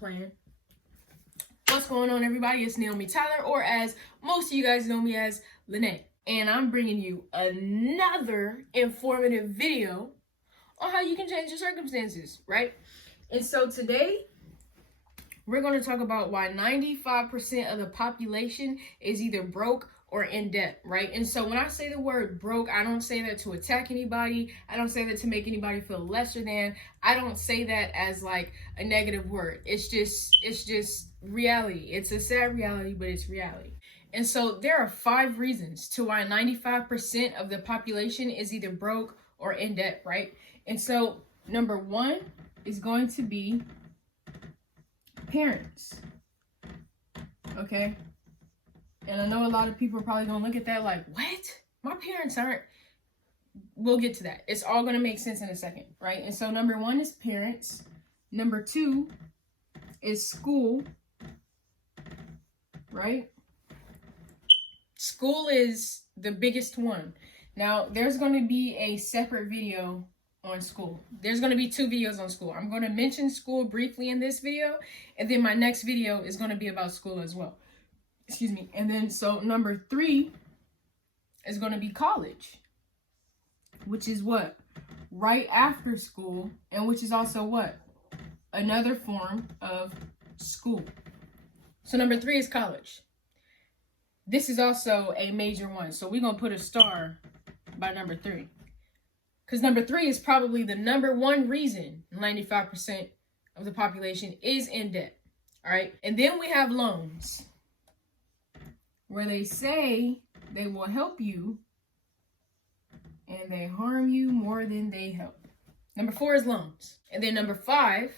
plan. What's going on, everybody? It's Naomi Tyler, or as most of you guys know me as, Lene. And I'm bringing you another informative video on how you can change your circumstances, right? And so today, we're going to talk about why 95% of the population is either broke or in debt, right? And so when I say the word broke, I don't say that to attack anybody. I don't say that to make anybody feel lesser than. I don't say that as like a negative word. It's just reality. It's a sad reality, but it's reality. And so there are 5 reasons to why 95% of the population is either broke or in debt, right? And so number 1 is going to be parents. Okay? And I know a lot of people are probably going to look at that like, what? My parents aren't. We'll get to that. It's all going to make sense in a second, right? And so number 1 is parents. Number 2 is school, right? School is the biggest one. Now, there's going to be a separate video on school. There's going to be 2 videos on school. I'm going to mention school briefly in this video, and then my next video is going to be about school as well. Excuse me. And then so number 3 is going to be college, which is what? Right after school, and which is also what? Another form of school. So number 3 is college. This is also a major one. So we're going to put a star by number 3. Because number 3 is probably the number 1 reason 95% of the population is in debt. All right. And then we have loans, where they say they will help you and they harm you more than they help. Number 4 is loans. And then number 5,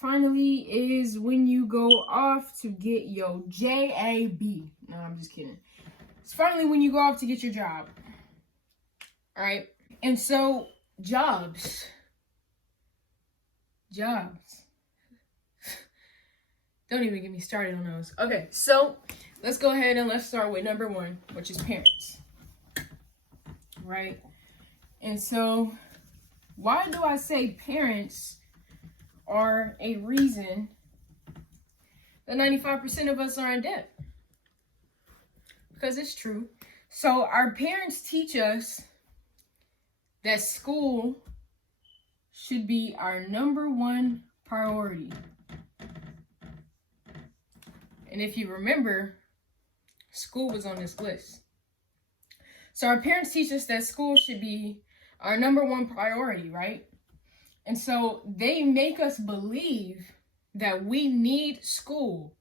finally, is when you go off to get your JAB. No, I'm just kidding. It's finally when you go off to get your job. All right. And so jobs. Don't even get me started on those. Okay, so let's go ahead and let's start with number 1, which is parents. Right? And so why do I say parents are a reason that 95% of us are in debt? Because it's true. So our parents teach us that school should be our number 1 priority. And if you remember, school was on this list. So our parents teach us that school should be our number 1 priority, right? And so they make us believe that we need school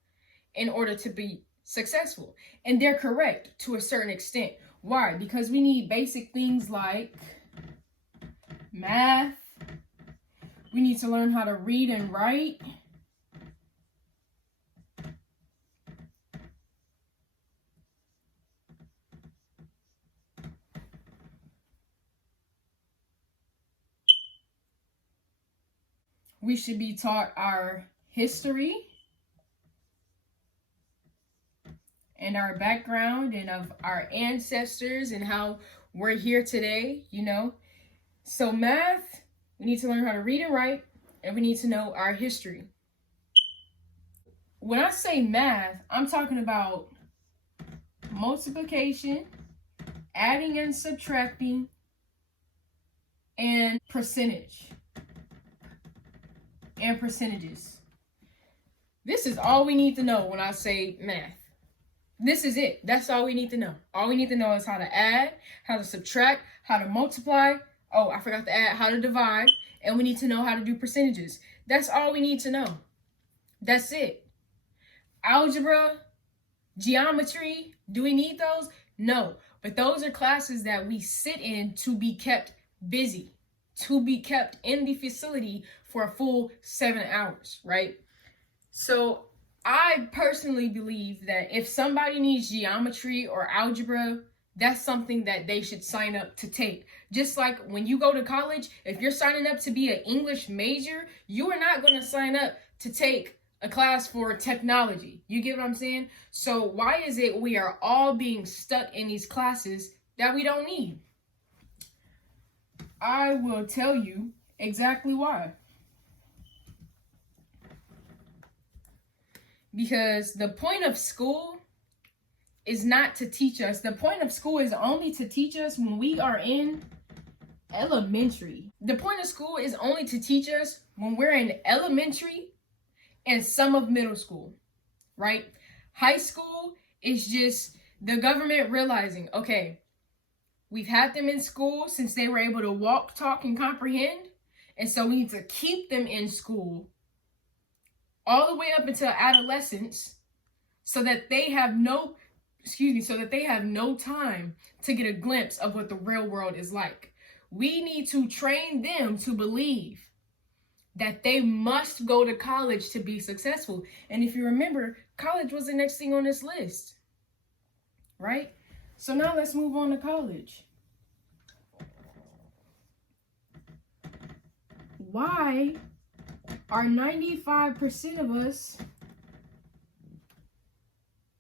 in order to be successful. And they're correct to a certain extent. Why? Because we need basic things like math. We need to learn how to read and write. We should be taught our history and our background and of our ancestors and how we're here today, you know. So math, we need to learn how to read and write, and we need to know our history. When I say math, I'm talking about multiplication, adding and subtracting, and percentage. And percentages. This is all we need to know when I say math. This is it. That's all we need to know. All we need to know is how to add, how to subtract, how to multiply. Oh, I forgot to add how to divide. And we need to know how to do percentages. That's all we need to know. That's it. Algebra, geometry, do we need those? No. But those are classes that we sit in to be kept busy, to be kept in the facility for a full 7 hours, right? So I personally believe that if somebody needs geometry or algebra, that's something that they should sign up to take. Just like when you go to college, if you're signing up to be an English major, you are not going to sign up to take a class for technology. You get what I'm saying? So why is it we are all being stuck in these classes that we don't need? I will tell you exactly why. Because the point of school is not to teach us. The point of school is only to teach us when we are in elementary. The point of school is only to teach us when we're in elementary and some of middle school, right? High school is just the government realizing, okay, we've had them in school since they were able to walk, talk, and comprehend. And so we need to keep them in school all the way up until adolescence so that they have no time to get a glimpse of what the real world is like. We need to train them to believe that they must go to college to be successful. And if you remember, college was the next thing on this list, right? So now let's move on to college. Why are 95% of us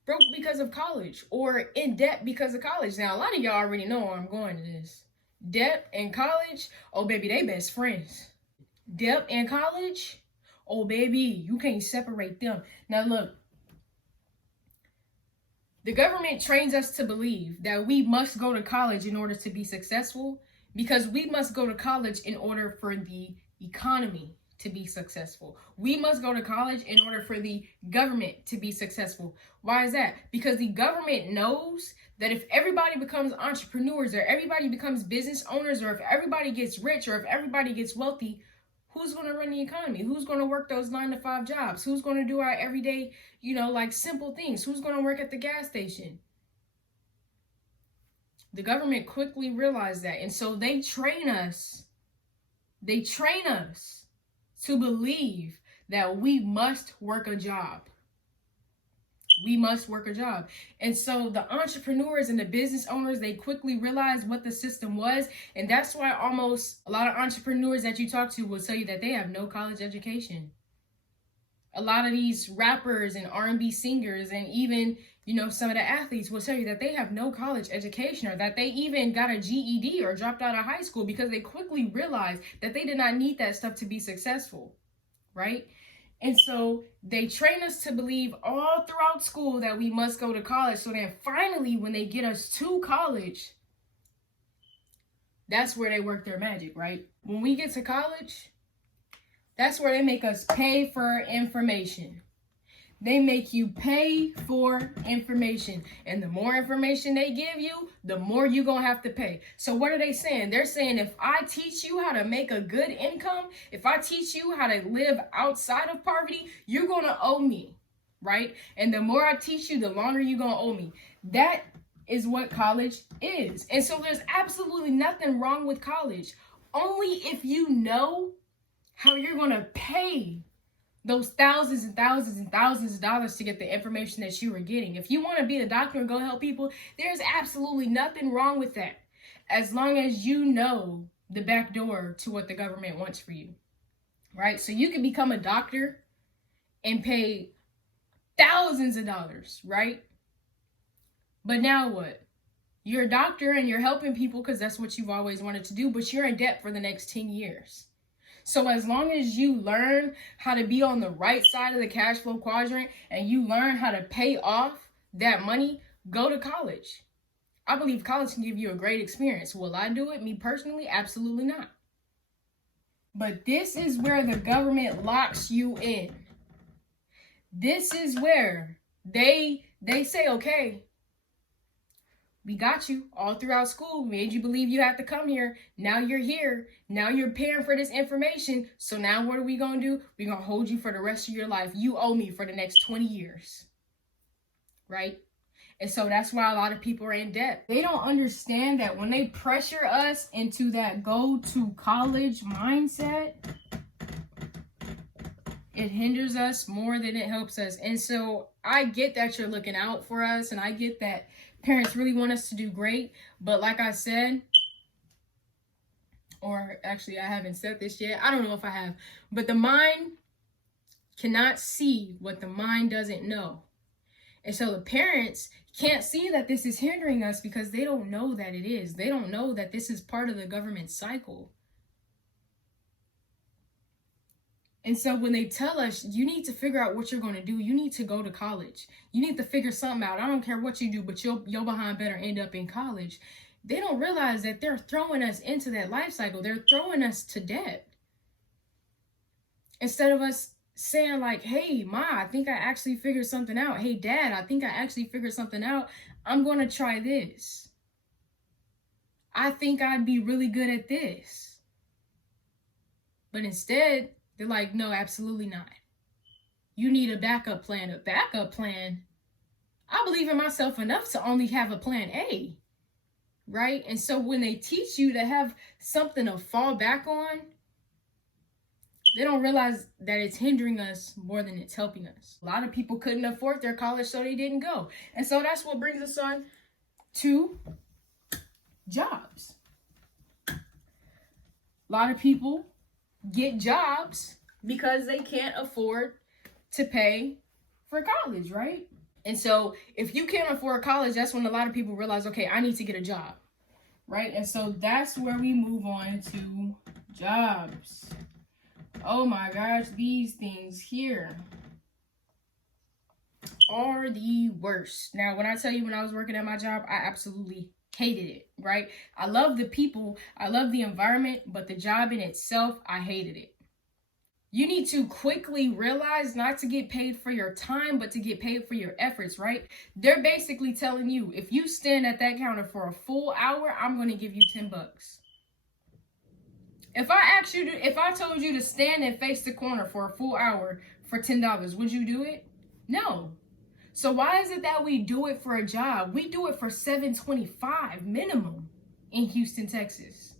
broke because of college or in debt because of college? Now, a lot of y'all already know where I'm going to this. Debt and college, oh baby, they best friends. Debt and college, oh baby, you can't separate them. Now look, the government trains us to believe that we must go to college in order to be successful, because we must go to college in order for the economy to be successful. We must go to college in order for the government to be successful. Why is that? Because the government knows that if everybody becomes entrepreneurs, or everybody becomes business owners, or if everybody gets rich, or if everybody gets wealthy, who's going to run the economy? Who's going to work those 9-to-5 jobs? Who's going to do our everyday, like simple things? Who's going to work at the gas station? The government quickly realized that. And so they train us to believe that we must work a job. We must work a job. And so the entrepreneurs and the business owners, they quickly realized what the system was. And that's why almost a lot of entrepreneurs that you talk to will tell you that they have no college education. A lot of these rappers and R&B singers and even, some of the athletes will tell you that they have no college education, or that they even got a GED or dropped out of high school, because they quickly realized that they did not need that stuff to be successful, right? And so they train us to believe all throughout school that we must go to college. So then finally, when they get us to college, that's where they work their magic, right? When we get to college, that's where they make us pay for information. They make you pay for information. And the more information they give you, the more you're going to have to pay. So what are they saying? They're saying, if I teach you how to make a good income, if I teach you how to live outside of poverty, you're going to owe me, right? And the more I teach you, the longer you're going to owe me. That is what college is. And so there's absolutely nothing wrong with college. Only if you know how you're going to pay those thousands and thousands and thousands of dollars to get the information that you were getting. If you want to be a doctor and go help people, there's absolutely nothing wrong with that, as long as you know the back door to what the government wants for you, right? So you can become a doctor and pay thousands of dollars, right? But now what? You're a doctor and you're helping people because that's what you've always wanted to do, but you're in debt for the next 10 years. So as long as you learn how to be on the right side of the cash flow quadrant and you learn how to pay off that money, go to college. I believe college can give you a great experience. Will I do it? Me personally, absolutely not. But this is where the government locks you in. This is where they say, okay, we got you all throughout school. We made you believe you had to come here. Now you're here. Now you're paying for this information. So now what are we going to do? We're going to hold you for the rest of your life. You owe me for the next 20 years. Right? And so that's why a lot of people are in debt. They don't understand that when they pressure us into that go to college mindset, it hinders us more than it helps us. And so I get that you're looking out for us, and I get that parents really want us to do great. But like I said, or actually I haven't said this yet, I don't know if I have, but the mind cannot see what the mind doesn't know. And so the parents can't see that this is hindering us because they don't know that it is. They don't know that this is part of the government cycle. And so when they tell us you need to figure out what you're going to do, you need to go to college. You need to figure something out. I don't care what you do, but your behind better end up in college. They don't realize that they're throwing us into that life cycle. They're throwing us to debt. Instead of us saying like, hey, Ma, I think I actually figured something out. Hey, Dad, I think I actually figured something out. I'm going to try this. I think I'd be really good at this. But instead, they're like, no, absolutely not. You need a backup plan. A backup plan? I believe in myself enough to only have a plan A, right? And so when they teach you to have something to fall back on, they don't realize that it's hindering us more than it's helping us. A lot of people couldn't afford their college, so they didn't go. And so that's what brings us on to jobs. A lot of people get jobs because they can't afford to pay for college, right? And so if you can't afford college, that's when a lot of people realize, okay, I need to get a job, right? And so that's where we move on to jobs. Oh my gosh, these things here are the worst. Now, when I tell you when I was working at my job, I absolutely hated it, right? I love the people, I love the environment, but the job in itself, I hated it. You need to quickly realize not to get paid for your time, but to get paid for your efforts, right? They're basically telling you, if you stand at that counter for a full hour, I'm going to give you $10. If I told you to stand and face the corner for a full hour for $10, would you do it? No. So why is it that we do it for a job? We do it for $7.25 minimum in Houston, Texas.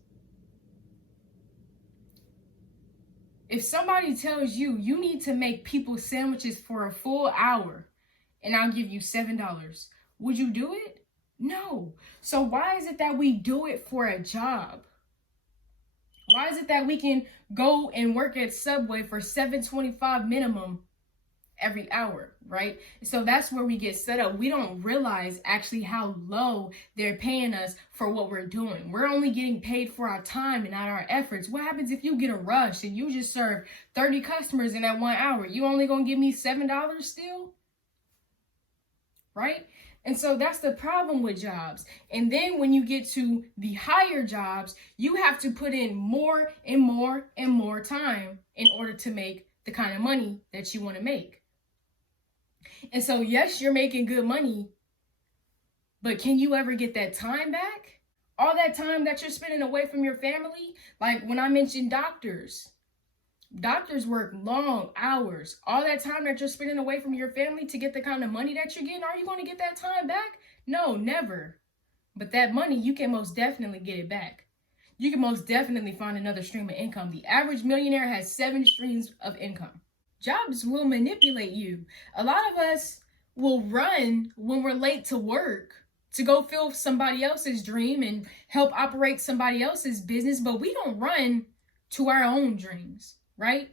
If somebody tells you you need to make people sandwiches for a full hour and I'll give you $7, would you do it? No. So why is it that we do it for a job? Why is it that we can go and work at Subway for $7.25 minimum every hour, right? So that's where we get set up. We don't realize actually how low they're paying us for what we're doing. We're only getting paid for our time and not our efforts. What happens if you get a rush and you just serve 30 customers in that 1 hour? You only gonna give me $7 still? Right? And so that's the problem with jobs. And then when you get to the higher jobs, you have to put in more and more and more time in order to make the kind of money that you want to make. And so, yes, you're making good money, but can you ever get that time back? All that time that you're spending away from your family? Like when I mentioned doctors work long hours. All that time that you're spending away from your family to get the kind of money that you're getting, are you going to get that time back? No, never. But that money, you can most definitely get it back. You can most definitely find another stream of income. The average millionaire has 7 streams of income. Jobs will manipulate you. A lot of us will run when we're late to work to go fill somebody else's dream and help operate somebody else's business, but we don't run to our own dreams. Right?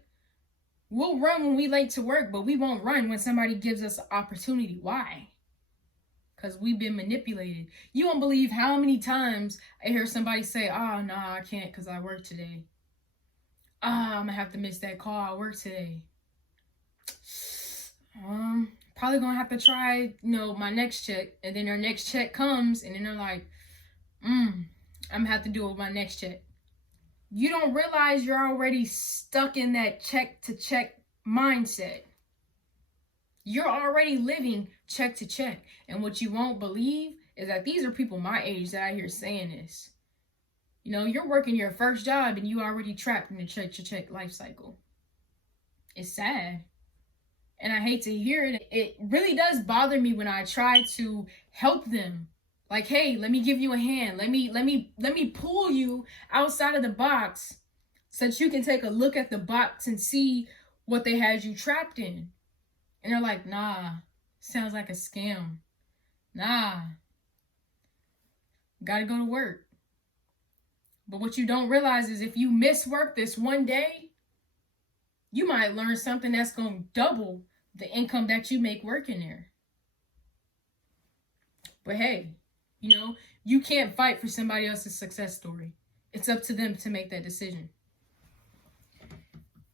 We'll run when we late to work, but we won't run when somebody gives us an opportunity. Why? Because we've been manipulated. You won't believe how many times I hear somebody say, oh, no, I can't because I work today. I'm going to have to miss that call. I work today. Probably going to have to try, my next check. And then their next check comes and then they're like, I'm going to have to do it with my next check. You don't realize you're already stuck in that check to check mindset. You're already living check to check. And what you won't believe is that these are people my age that I hear saying this. You're working your first job and you already trapped in the check to check life cycle. It's sad. And I hate to hear it. It really does bother me when I try to help them. Like, hey, let me give you a hand. Let me pull you outside of the box so that you can take a look at the box and see what they had you trapped in. And they're like, nah, sounds like a scam. Nah, gotta go to work. But what you don't realize is if you miss work this one day, you might learn something that's going to double the income that you make working there. But hey, you can't fight for somebody else's success story. It's up to them to make that decision.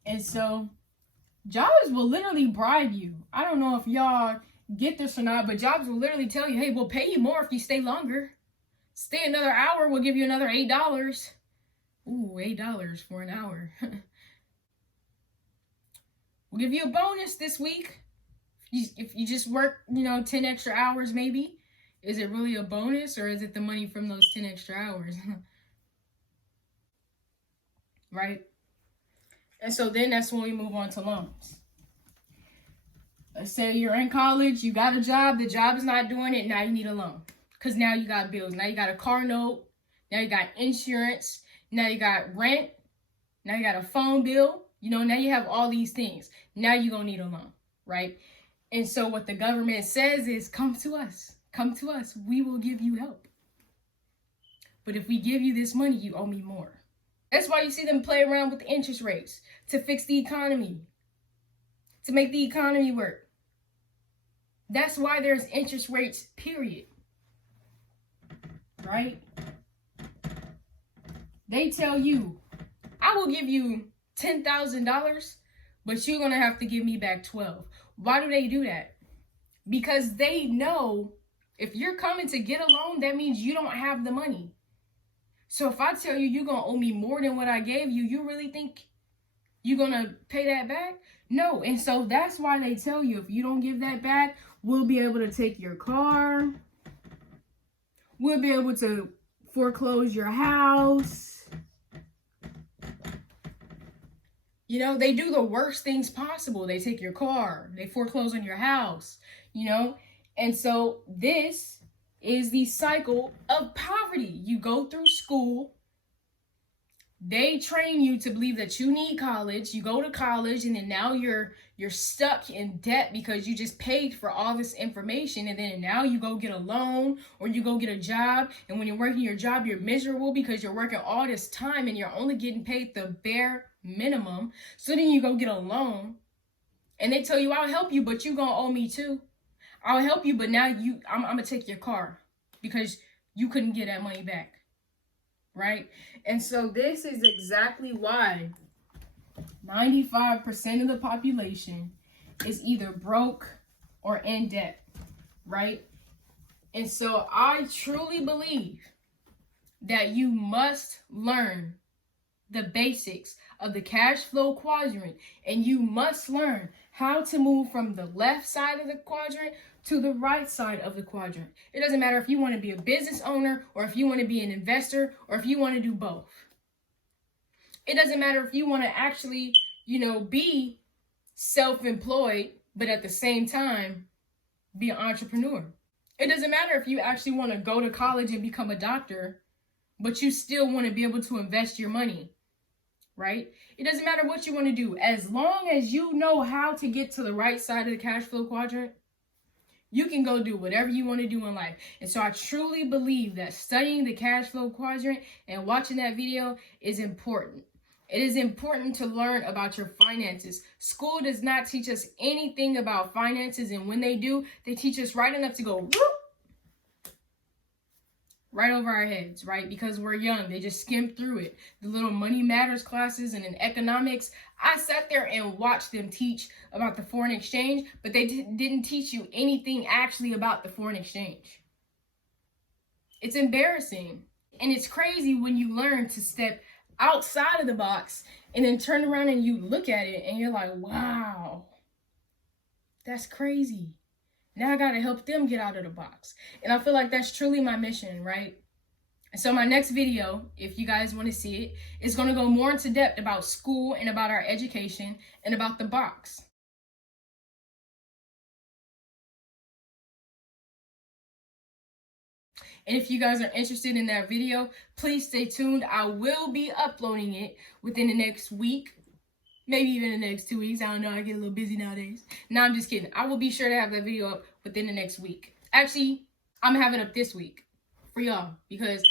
And so Jobs will literally bribe you. I don't know if y'all get this or not, but jobs will literally tell you, hey, we'll pay you more if you stay longer. Stay another hour, we'll give you another $8. Ooh, $8 for an hour. We'll give you a bonus this week. If you just work, 10 extra hours maybe. Is it really a bonus, or is it the money from those 10 extra hours? Right? And so then that's when we move on to loans. Let's say you're in college, you got a job, the job is not doing it, now you need a loan. Because now you got bills. Now you got a car note. Now you got insurance. Now you got rent. Now you got a phone bill. Now you have all these things. Now you're going to need a loan, right? And so what the government says is, come to us. Come to us. We will give you help. But if we give you this money, you owe me more. That's why you see them play around with the interest rates to fix the economy, to make the economy work. That's why there's interest rates, period. Right? They tell you, I will give you $10,000, but you're going to have to give me back 12. Why do they do that? Because they know if you're coming to get a loan, that means you don't have the money. So if I tell you you're going to owe me more than what I gave you, you really think you're going to pay that back? No. And so that's why they tell you, if you don't give that back, we'll be able to take your car. We'll be able to foreclose your house. They do the worst things possible. They take your car. They foreclose on your house, And so this is the cycle of poverty. You go through school. They train you to believe that you need college. You go to college, and then now you're stuck in debt because you just paid for all this information, and then now you go get a loan or you go get a job, and when you're working your job, you're miserable because you're working all this time and you're only getting paid the bare minimum. So then you go get a loan, and they tell you, I'll help you, but you're gonna owe me too. I'll help you, but now I'm gonna take your car because you couldn't get that money back. Right? And so this is exactly why 95% of the population is either broke or in debt, right? And so I truly believe that you must learn the basics of the cash flow quadrant, and you must learn how to move from the left side of the quadrant to the right side of the quadrant. It doesn't matter if you want to be a business owner or if you want to be an investor or if you want to do both. It doesn't matter if you want to actually, be self-employed, but at the same time, be an entrepreneur. It doesn't matter if you actually want to go to college and become a doctor, but you still want to be able to invest your money, right? It doesn't matter what you want to do. As long as you know how to get to the right side of the cash flow quadrant, you can go do whatever you want to do in life. And so I truly believe that studying the cash flow quadrant and watching that video is important. It is important to learn about your finances. School does not teach us anything about finances, and when they do, they teach us right enough to go whoop, right over our heads, right? Because we're young. They just skim through it. The little money matters classes and in economics, I sat there and watched them teach about the foreign exchange, but they didn't teach you anything actually about the foreign exchange. It's embarrassing. And it's crazy when you learn to step outside of the box and then turn around and you look at it and you're like, wow, that's crazy. Now I got to help them get out of the box. And I feel like that's truly my mission, right? And so my next video, if you guys want to see it, is going to go more into depth about school and about our education and about the box. And if you guys are interested in that video, please stay tuned. I will be uploading it within the next week. Maybe even the next 2 weeks. I don't know. I get a little busy nowadays. No, I'm just kidding. I will be sure to have that video up within the next week. Actually, I'm having it up this week for y'all because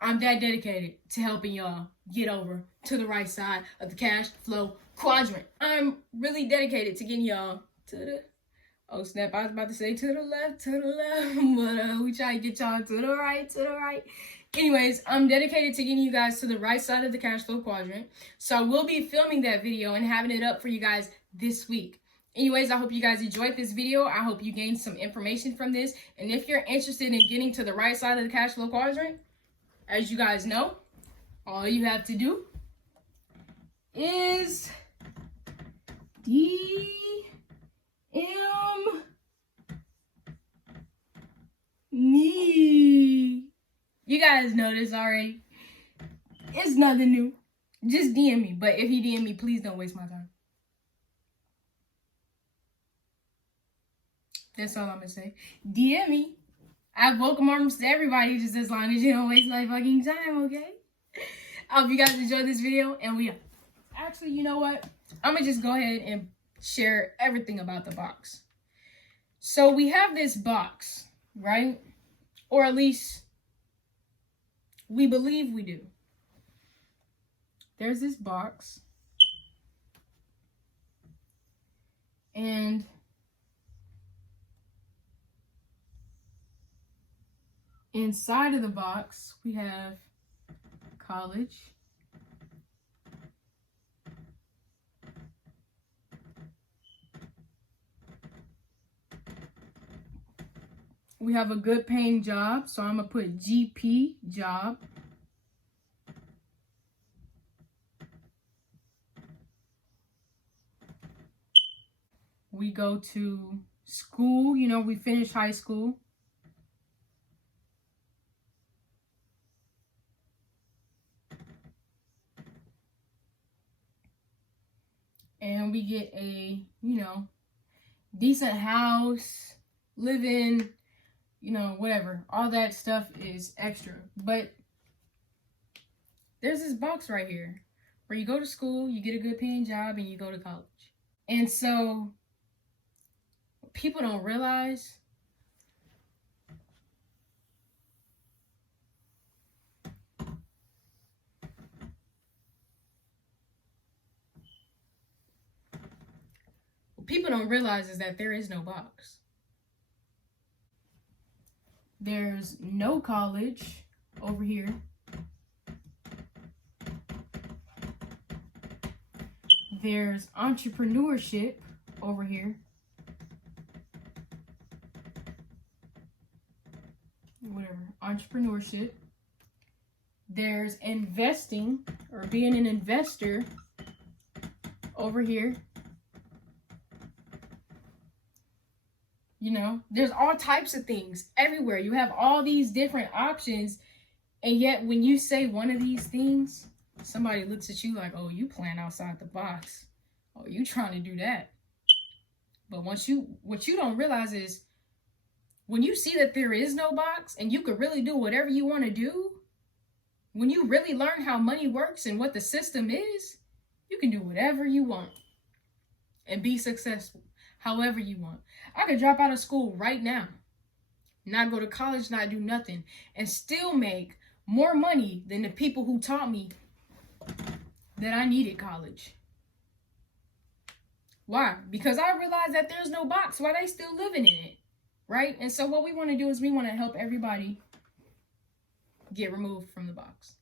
I'm that dedicated to helping y'all get over to the right side of the cash flow quadrant. I'm really dedicated to getting y'all to the... Oh, snap. I was about to say to the left, but we try to get y'all to the right. Anyways, I'm dedicated to getting you guys to the right side of the cash flow quadrant. So I will be filming that video and having it up for you guys this week. Anyways, I hope you guys enjoyed this video. I hope you gained some information from this. And if you're interested in getting to the right side of the cash flow quadrant, as you guys know, all you have to do is DM me. You guys know this already. It's nothing new. Just DM me. But if you DM me, please don't waste my time. That's all I'm gonna say. DM me. I have welcome arms to everybody, just as long as you don't waste my fucking time, okay? I hope you guys enjoyed this video, and we are. Actually, you know what? I'm gonna just go ahead and share everything about the box. So we have this box, right? Or at least we believe we do. There's this box. And inside of the box, we have college. We have a good paying job, so I'm gonna put GP, job. We go to school, you know, we finish high school. And we get a, you know, decent house, live in, you know, whatever. All that stuff is extra. But there's this box right here where you go to school, you get a good paying job, and you go to college. And so what people don't realize, is that there is no box. There's no college over here. There's entrepreneurship over here. Whatever, entrepreneurship. There's investing or being an investor over here. You know, there's all types of things everywhere. You have all these different options. And yet when you say one of these things, somebody looks at you like, oh, you plan outside the box. Oh, you trying to do that. But what you don't realize is when you see that there is no box and you could really do whatever you want to do, when you really learn how money works and what the system is, you can do whatever you want and be successful however you want. I could drop out of school right now, not go to college, not do nothing, and still make more money than the people who taught me that I needed college. Why? Because I realized that there's no box. Why they still living in it, right? And so what we want to do is we want to help everybody get removed from the box.